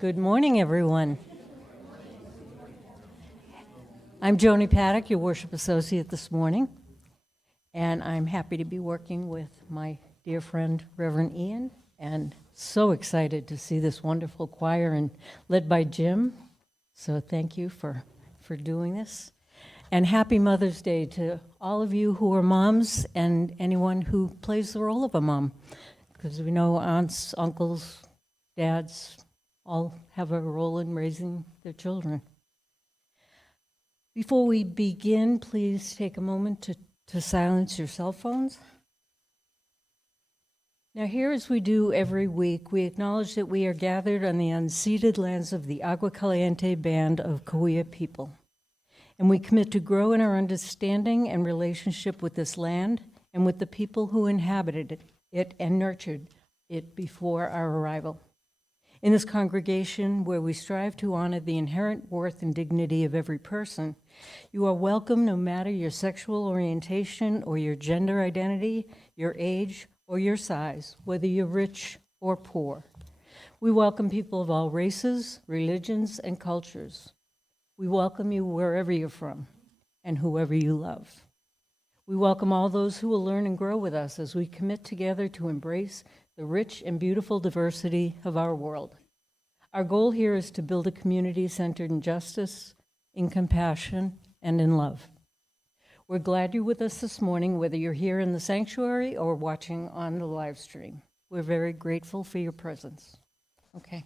Good morning, everyone. I'm Joni Padduck, your worship associate this morning, and I'm happy to be working with my dear friend, Reverend Ian, and so excited to see this wonderful choir and led by Jim. So thank you for doing this. And happy Mother's Day to all of you who are moms and anyone who plays the role of a mom, because we know aunts, uncles, dads, all have a role in raising their children. Before we begin, please take a moment to silence your cell phones. Now, here, as we do every week, we acknowledge that we are gathered on the unceded lands of the Agua Caliente Band of Cahuilla people, and we commit to grow in our understanding and relationship with this land and with the people who inhabited it and nurtured it before our arrival. In this congregation, where we strive to honor the inherent worth and dignity of every person, you are welcome no matter your sexual orientation or your gender identity, your age, or your size, whether you're rich or poor. We welcome people of all races, religions, and cultures. We welcome you wherever you're from and whoever you love. We welcome all those who will learn and grow with us as we commit together to embrace the rich and beautiful diversity of our world. Our goal here is to build a community centered in justice, in compassion, and in love. We're glad you're with us this morning, whether you're here in the sanctuary or watching on the live stream. We're very grateful for your presence. Okay.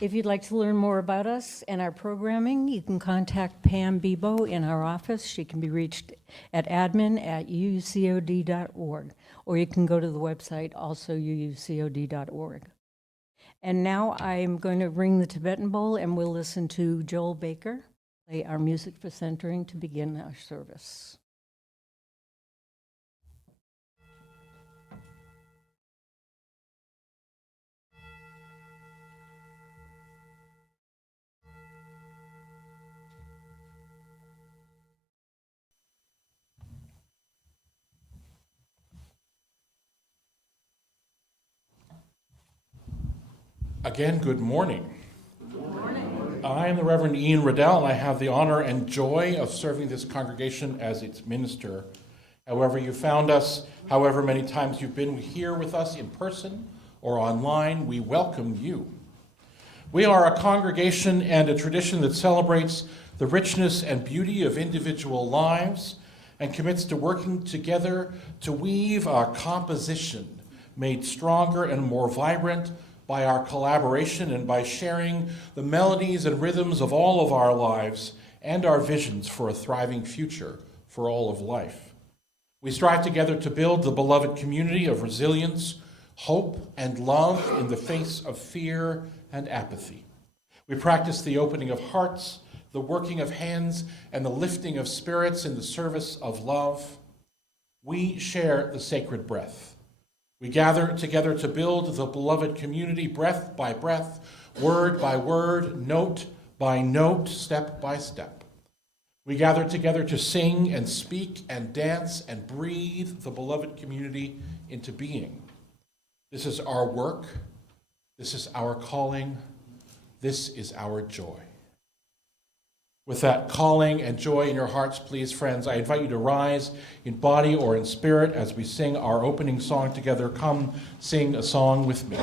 If you'd like to learn more about us and our programming, you can contact Pam Bebo in our office. She can be reached at admin@uucod.org, or you can go to the website, also uucod.org. And now I'm going to ring the Tibetan Bowl, and we'll listen to Joel Baker play our music for centering to begin our service. Again, good morning. Good morning. I am the Reverend Ian Riddell, and I have the honor and joy of serving this congregation as its minister. However you found us, however many times you've been here with us in person or online, we welcome you. We are a congregation and a tradition that celebrates the richness and beauty of individual lives and commits to working together to weave a composition made stronger and more vibrant by our collaboration and by sharing the melodies and rhythms of all of our lives and our visions for a thriving future for all of life. We strive together to build the beloved community of resilience, hope, and love in the face of fear and apathy. We practice the opening of hearts, the working of hands, and the lifting of spirits in the service of love. We share the sacred breath. We gather together to build the beloved community breath by breath, word by word, note by note, step by step. We gather together to sing and speak and dance and breathe the beloved community into being. This is our work. This is our calling. This is our joy. With that calling and joy in your hearts, please, friends, I invite you to rise in body or in spirit as we sing our opening song together. Come sing a song with me.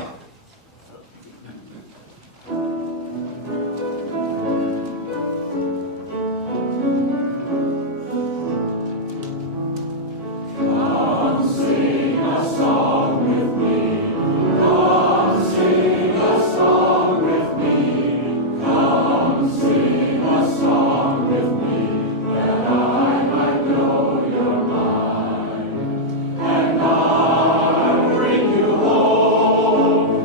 And I bring you home.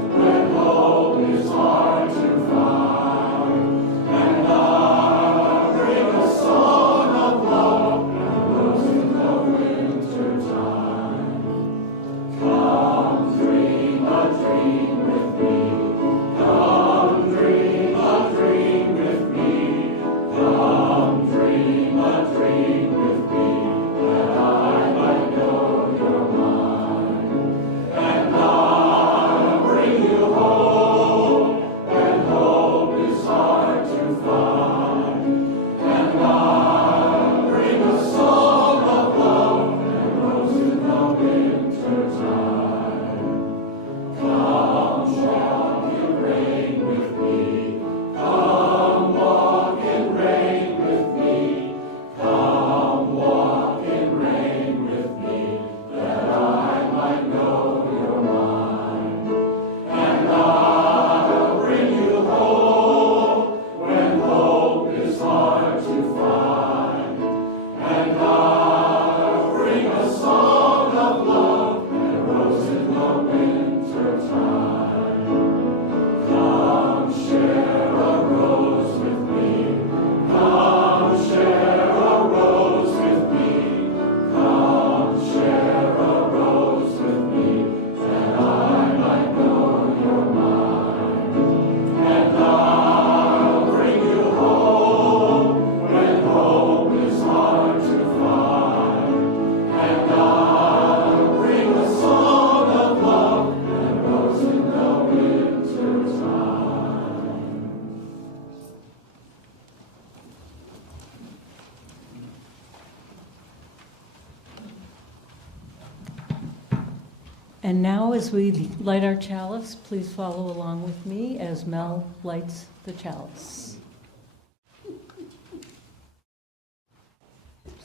And now, as we light our chalice, please follow along with me as Mel lights the chalice.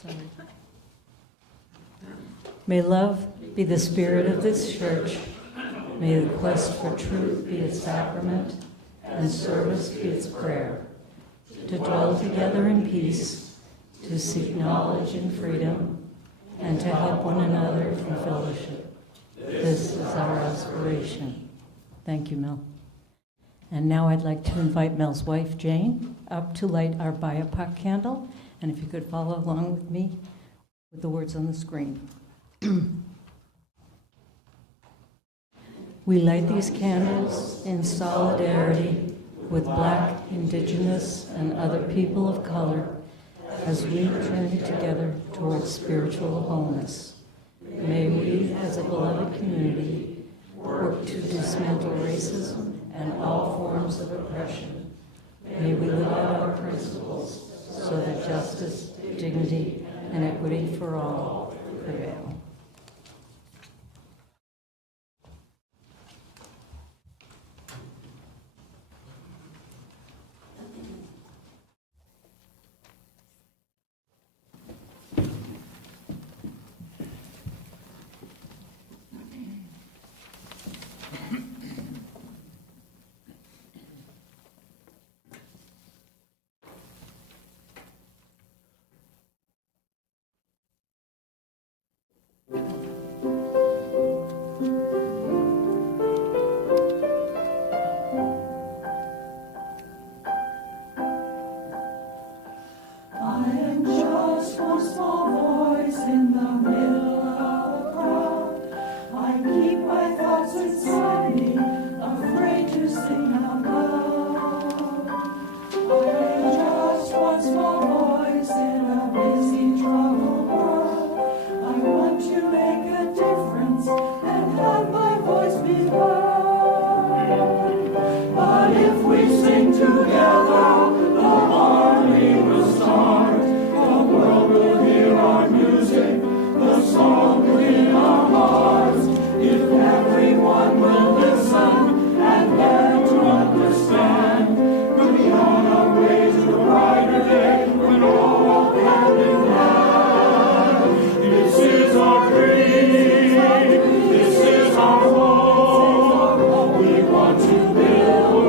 Sorry. May love be the spirit of this church. May the quest for truth be its sacrament, and service be its prayer. To dwell together in peace, to seek knowledge and freedom, and to help one another in fellowship. This is our aspiration. Thank you, Mel. And now I'd like to invite Mel's wife, Jane, up to light our Padduck candle. And if you could follow along with me with the words on the screen. We light these candles in solidarity with Black, Indigenous, and other people of color as we journey together towards spiritual wholeness. May we, as a beloved community, work to dismantle racism and all forms of oppression. May we live out our principles so that justice, dignity, and equity for all prevail. We want to build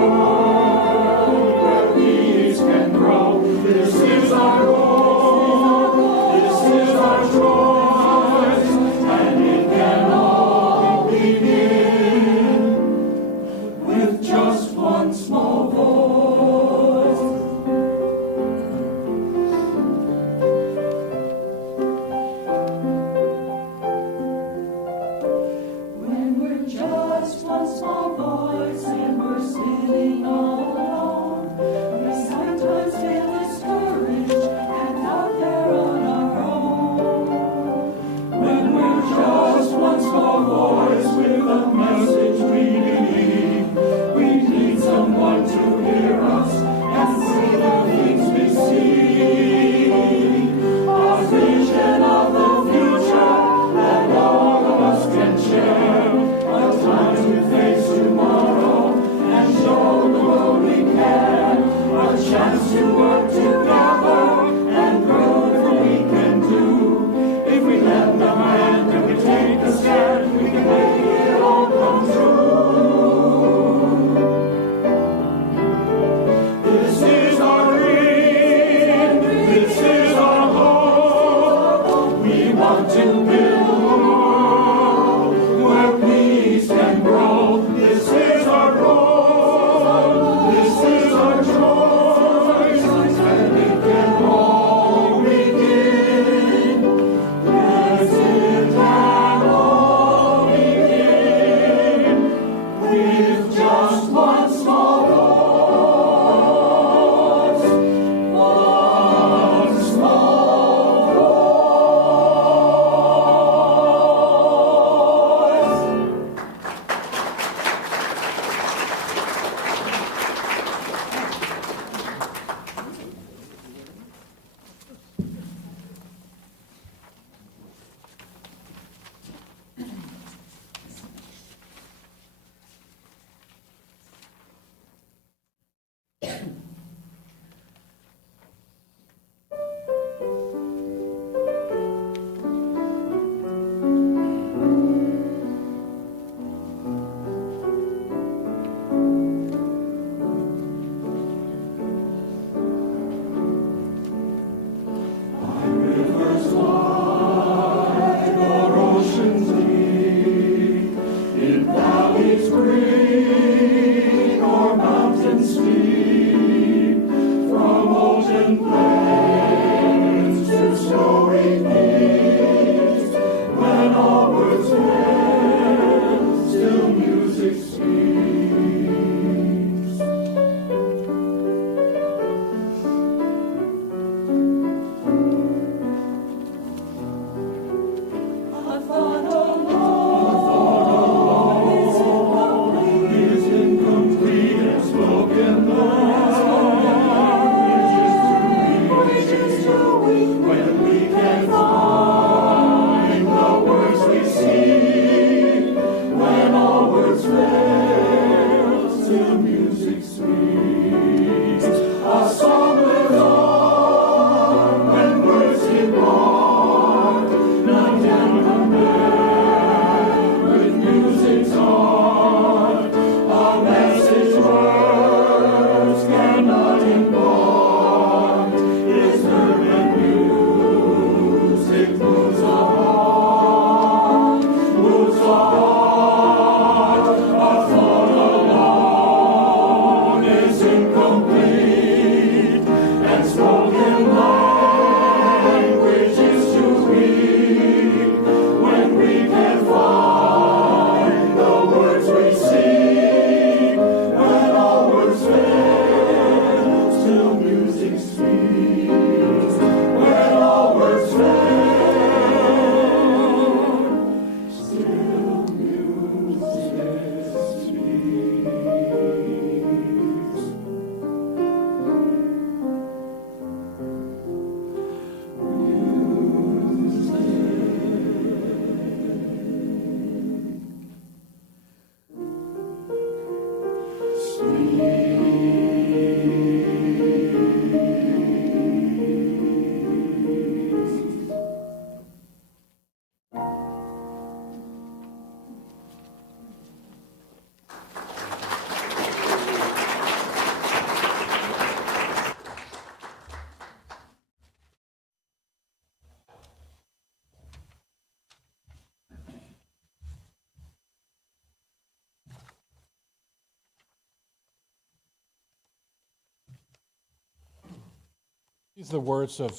These are the words of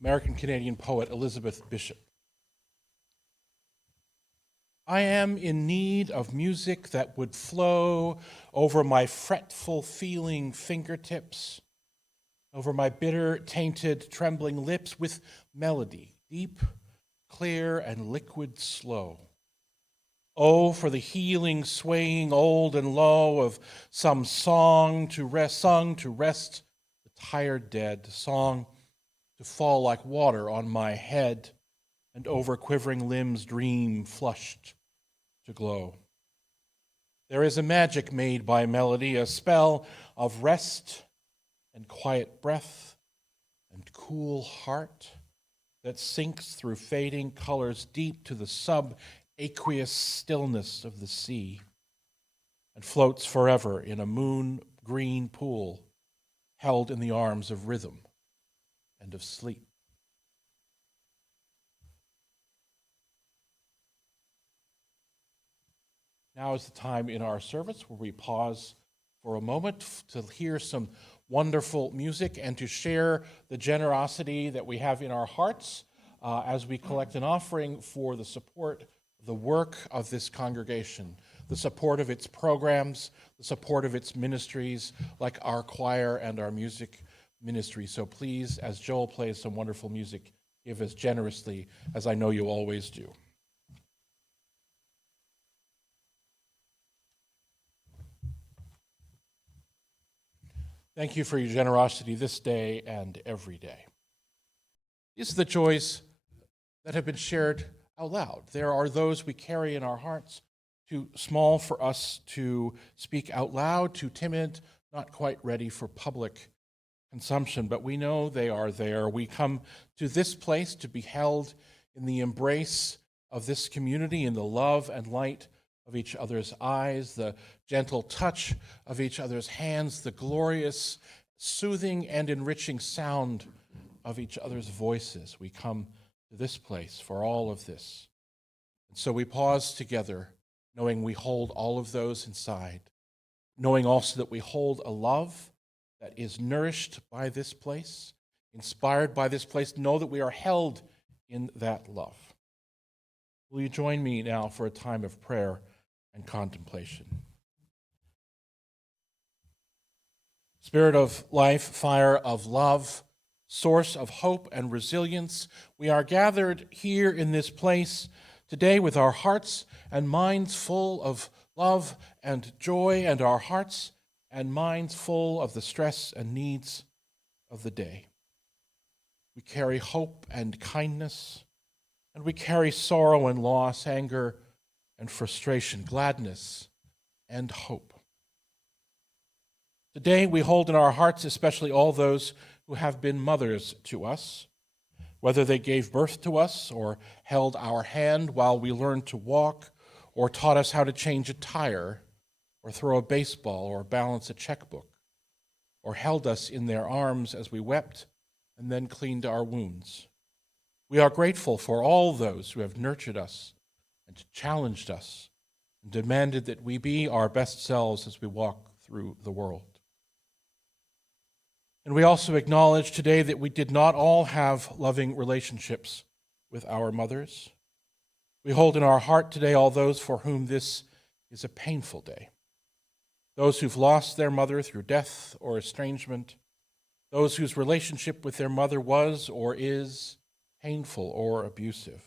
American-Canadian poet Elizabeth Bishop. I am in need of music that would flow over my fretful, feeling fingertips, over my bitter, tainted, trembling lips with melody, deep, clear, and liquid slow. Oh, for the healing, swaying, old and low of some song to rest, sung to rest the tired dead, song to fall like water on my head, and over quivering limbs dream flushed to glow. There is a magic made by melody, a spell of rest and quiet breath and cool heart that sinks through fading colors deep to the subaqueous stillness of the sea and floats forever in a moon-green pool held in the arms of rhythm and of sleep. Now is the time in our service where we pause for a moment to hear some wonderful music and to share the generosity that we have in our hearts as we collect an offering for the support, the work of this congregation, the support of its programs, the support of its ministries, like our choir and our music ministry. So please, as Joel plays some wonderful music, give as generously as I know you always do. Thank you for your generosity this day and every day. These are the joys that have been shared out loud. There are those we carry in our hearts, too small for us to speak out loud, too timid, not quite ready for public consumption, but we know they are there. We come to this place to be held in the embrace of this community, in the love and light of each other's eyes, the gentle touch of each other's hands, the glorious, soothing, and enriching sound of each other's voices. We come to this place for all of this. And so we pause together, knowing we hold all of those inside, knowing also that we hold a love that is nourished by this place, inspired by this place. Know that we are held in that love. Will you join me now for a time of prayer and contemplation? Spirit of life, fire of love, source of hope and resilience, we are gathered here in this place today with our hearts and minds full of love and joy, and our hearts and minds full of the stress and needs of the day. We carry hope and kindness, and we carry sorrow and loss, anger and frustration, gladness and hope. Today we hold in our hearts especially all those who have been mothers to us, whether they gave birth to us or held our hand while we learned to walk or taught us how to change a tire or throw a baseball or balance a checkbook, or held us in their arms as we wept and then cleaned our wounds. We are grateful for all those who have nurtured us and challenged us and demanded that we be our best selves as we walk through the world. And we also acknowledge today that we did not all have loving relationships with our mothers. We hold in our heart today all those for whom this is a painful day. Those who've lost their mother through death or estrangement, those whose relationship with their mother was or is painful or abusive,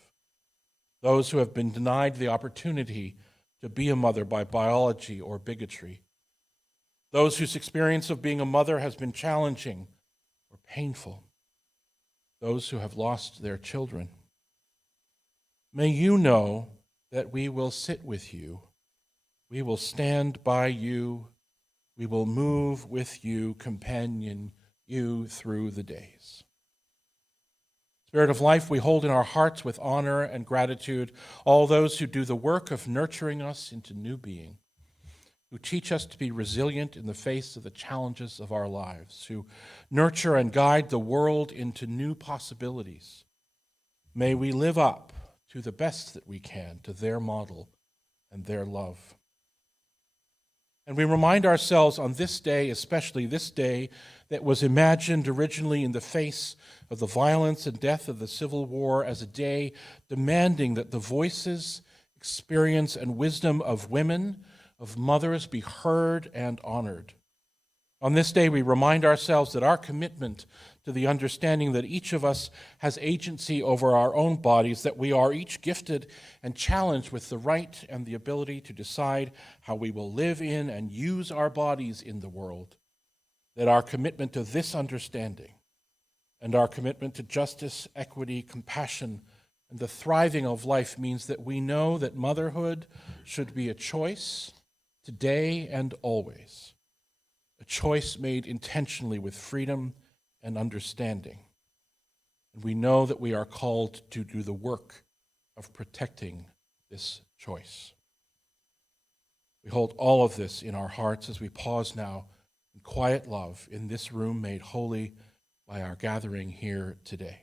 those who have been denied the opportunity to be a mother by biology or bigotry, those whose experience of being a mother has been challenging or painful, those who have lost their children. May you know that we will sit with you, we will stand by you, we will move with you, companion you through the days. Spirit of life, we hold in our hearts with honor and gratitude all those who do the work of nurturing us into new being, who teach us to be resilient in the face of the challenges of our lives, who nurture and guide the world into new possibilities. May we live up to the best that we can to their model and their love. And we remind ourselves on this day, especially this day, that was imagined originally in the face of the violence and death of the Civil War as a day demanding that the voices, experience, and wisdom of women, of mothers be heard and honored. On this day, we remind ourselves that our commitment to the understanding that each of us has agency over our own bodies, that we are each gifted and challenged with the right and the ability to decide how we will live in and use our bodies in the world, that our commitment to this understanding and our commitment to justice, equity, compassion, and the thriving of life means that we know that motherhood should be a choice today and always, a choice made intentionally with freedom and understanding. And we know that we are called to do the work of protecting this choice. We hold all of this in our hearts as we pause now in quiet love in this room made holy by our gathering here today.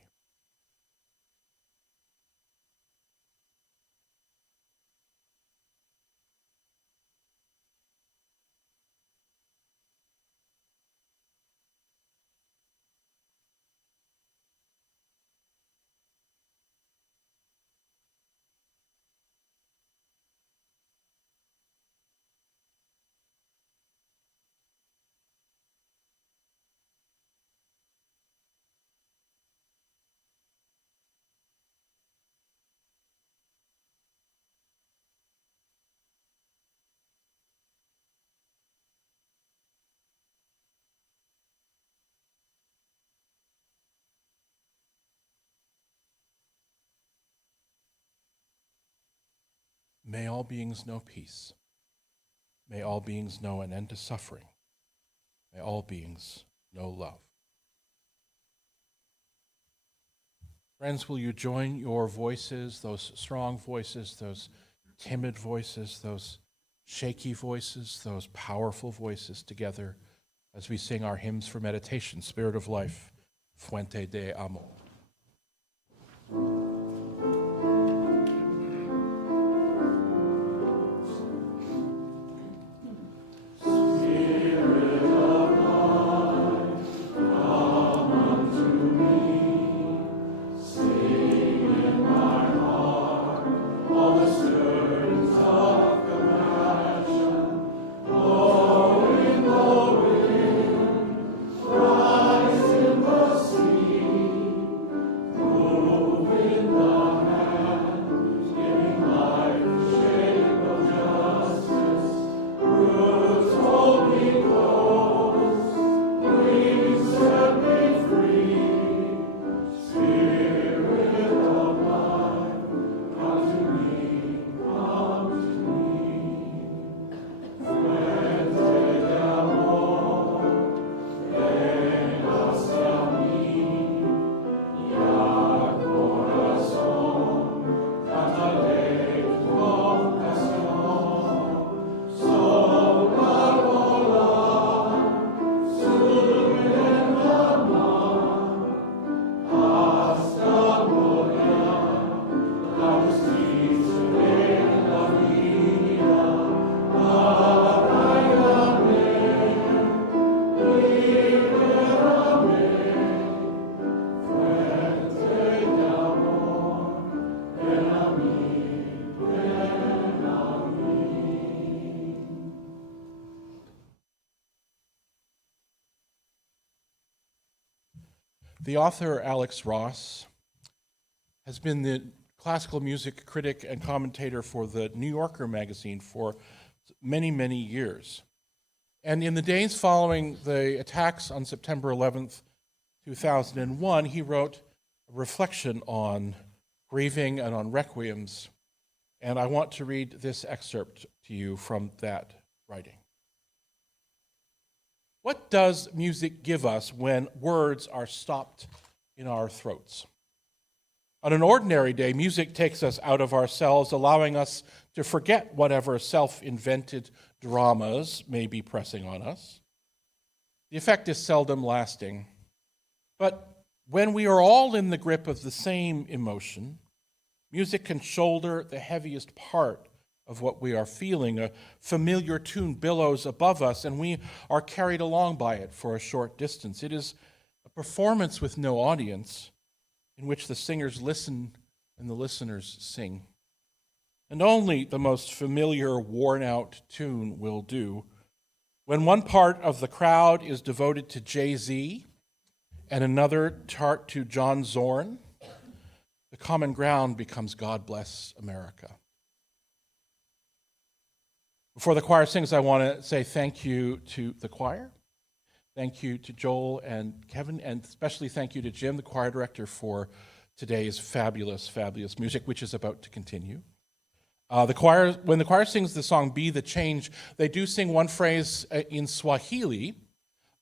May all beings know peace. May all beings know an end to suffering. May all beings know love. Friends, will you join your voices, those strong voices, those timid voices, those shaky voices, those powerful voices together as we sing our hymns for meditation, Spirit of Life, Fuente de Amor. The author, Alex Ross, has been the classical music critic and commentator for the New Yorker magazine for many, many years. And in the days following the attacks on September 11th, 2001, he wrote a reflection on grieving and on requiems. And I want to read this excerpt to you from that writing. What does music give us when words are stopped in our throats? On an ordinary day, music takes us out of ourselves, allowing us to forget whatever self-invented dramas may be pressing on us. The effect is seldom lasting. But when we are all in the grip of the same emotion, music can shoulder the heaviest part of what we are feeling. A familiar tune billows above us, and we are carried along by it for a short distance. It is a performance with no audience, in which the singers listen and the listeners sing. And only the most familiar, worn-out tune will do. When one part of the crowd is devoted to Jay-Z and another part to John Zorn, the common ground becomes God Bless America. Before the choir sings, I want to say thank you to the choir. Thank you to Joel and Kevin, and especially thank you to Jim, the choir director, for today's fabulous, fabulous music, which is about to continue. When the choir sings the song "Be the Change," they do sing one phrase in Swahili,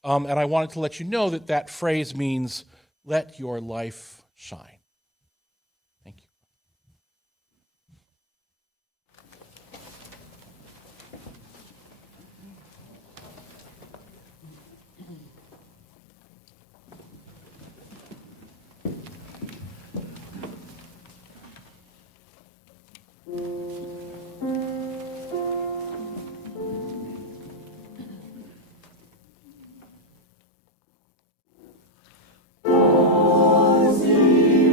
and I wanted to let you know that that phrase means, "Let your life shine." Thank you. Sing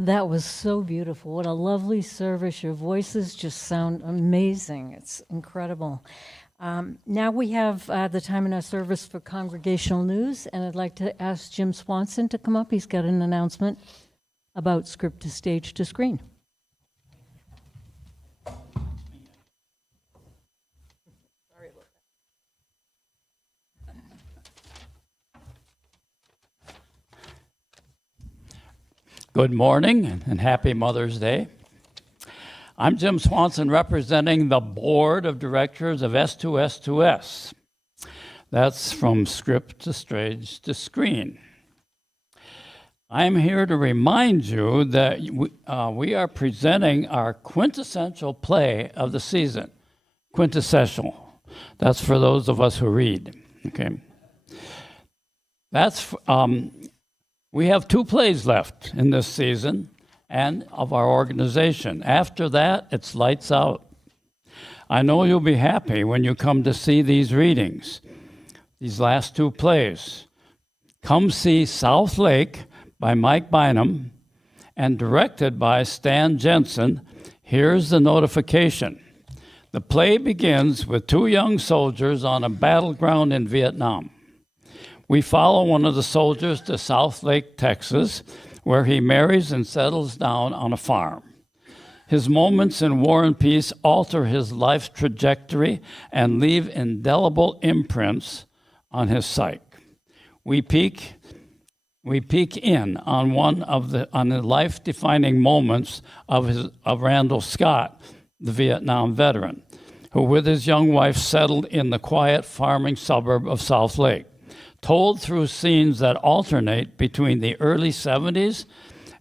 That was so beautiful. What a lovely service. Your voices just sound amazing. It's incredible. Now we have the time in our service for congregational news, and I'd like to ask Jim Swanson to come up. He's got an announcement about script to stage to screen. Good morning and happy Mother's Day. I'm Jim Swanson, representing the Board of Directors of S2S2S. That's from script to stage to screen. I'm here to remind you that we are presenting our quintessential play of the season. Quintessential. That's for those of us who read. Okay. We have 2 plays left in this season and of our organization. After that, it's lights out. I know you'll be happy when you come to see these readings, these last 2 plays. Come see South Lake by Mike Bynum and directed by Stan Jensen. Here's the notification. The play begins with 2 young soldiers on a battleground in Vietnam. We follow one of the soldiers to South Lake, Texas, where he marries and settles down on a farm. His moments in war and peace alter his life's trajectory and leave indelible imprints on his psyche. We peek in on one of the life-defining moments of Randall Scott, the Vietnam veteran, who with his young wife settled in the quiet farming suburb of South Lake. Told through scenes that alternate between the early 70s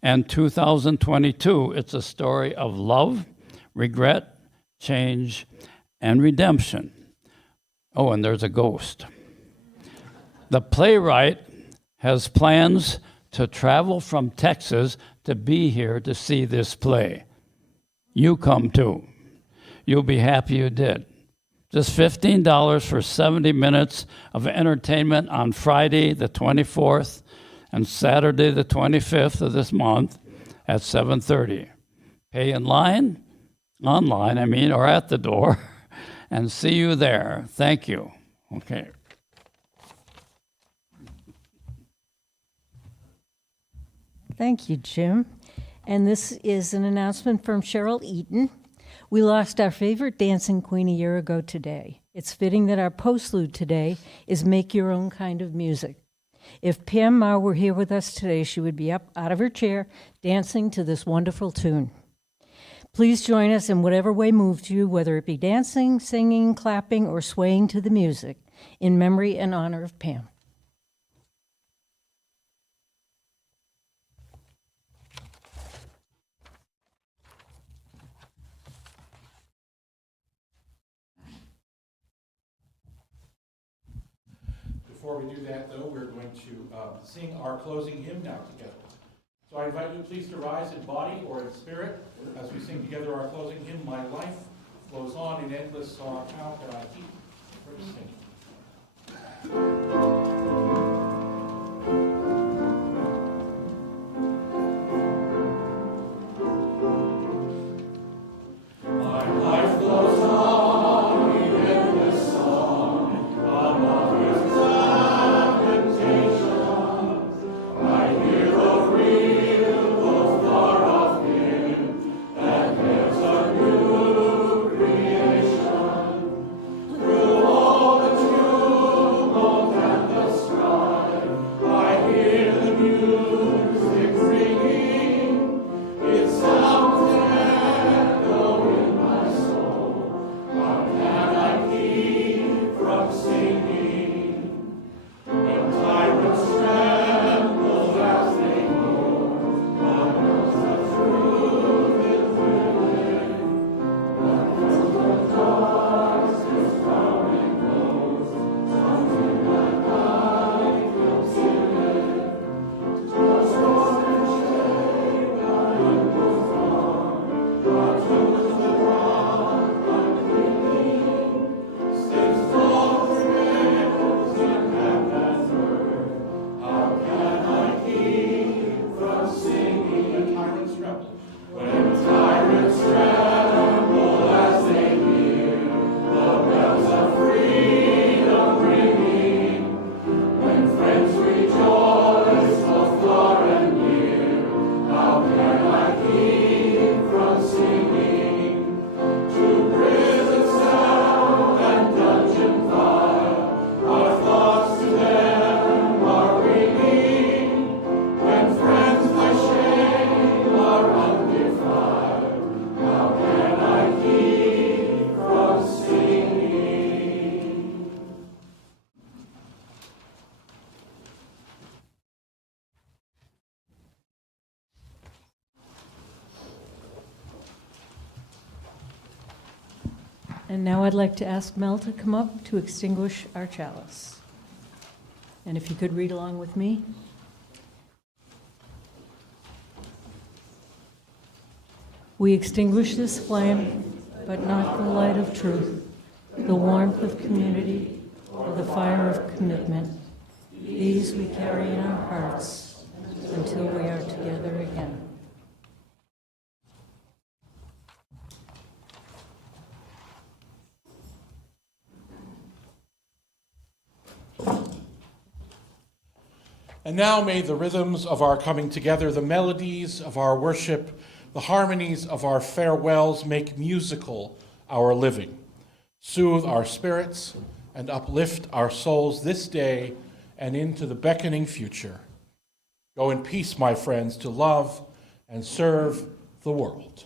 and 2022, it's a story of love, regret, change, and redemption. Oh, and there's a ghost. The playwright has plans to travel from Texas to be here to see this play. You come too. You'll be happy you did. Just $15 for 70 minutes of entertainment on Friday the 24th and Saturday the 25th of this month at 7:30. Pay online, or at the door, and see you there. Thank you. Okay. Thank you, Jim. And this is an announcement from Cheryl Eaton. We lost our favorite dancing queen a year ago today. It's fitting that our postlude today is Make Your Own Kind of Music. If Pam Ma were here with us today, she would be up out of her chair dancing to this wonderful tune. Please join us in whatever way moves you, whether it be dancing, singing, clapping, or swaying to the music, in memory and honor of Pam. Before we do that, though, we're going to sing our closing hymn now together. So I invite you please to rise in body or in spirit as we sing together our closing hymn, My Life Flows On in Endless Song. How can I keep from singing? All the And now I'd like to ask Mel to come up to extinguish our chalice. And if you could read along with me. We extinguish this flame, but not the light of truth, the warmth of community, or the fire of commitment. These we carry in our hearts until we are together again. And now may the rhythms of our coming together, the melodies of our worship, the harmonies of our farewells make musical our living, soothe our spirits, and uplift our souls this day and into the beckoning future. Go in peace, my friends, to love and serve the world.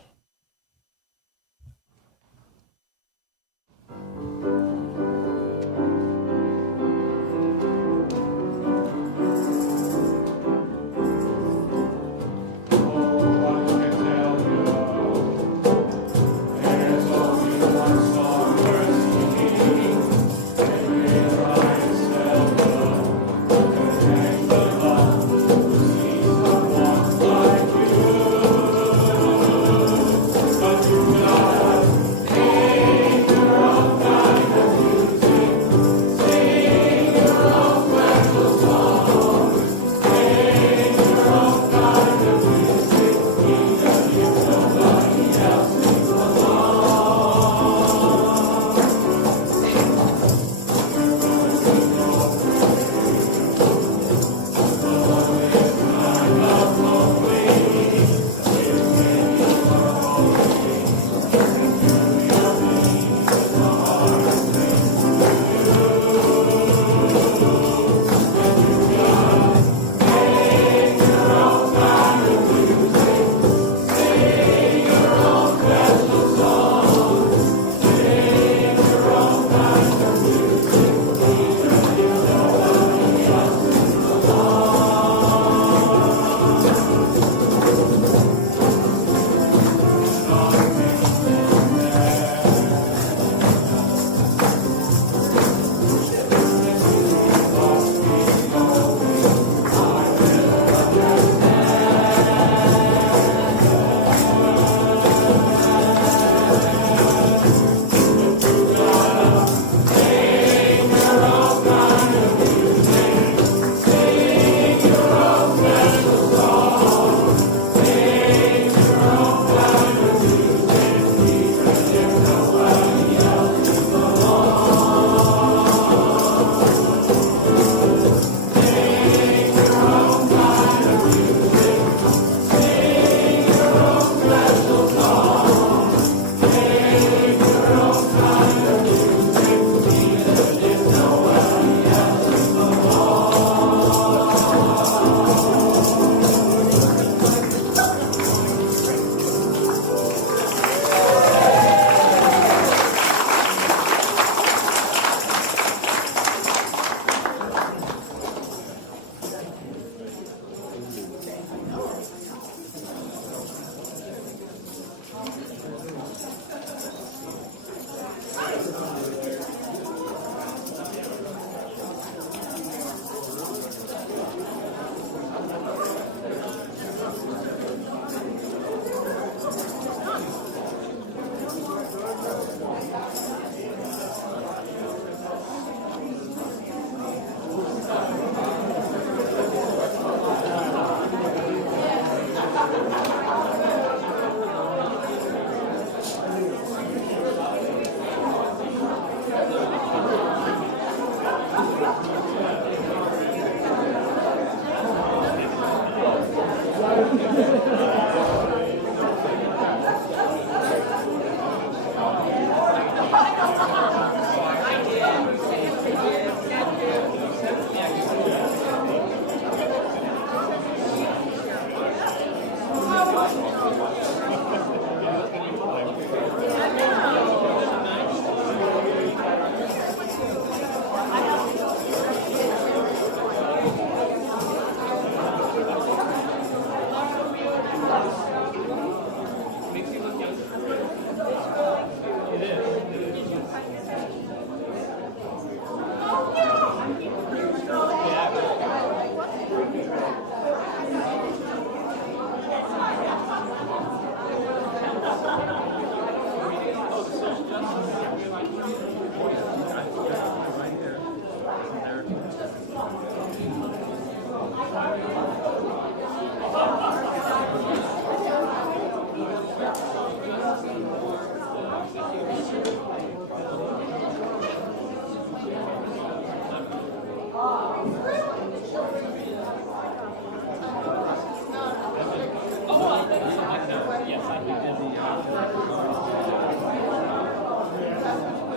Some people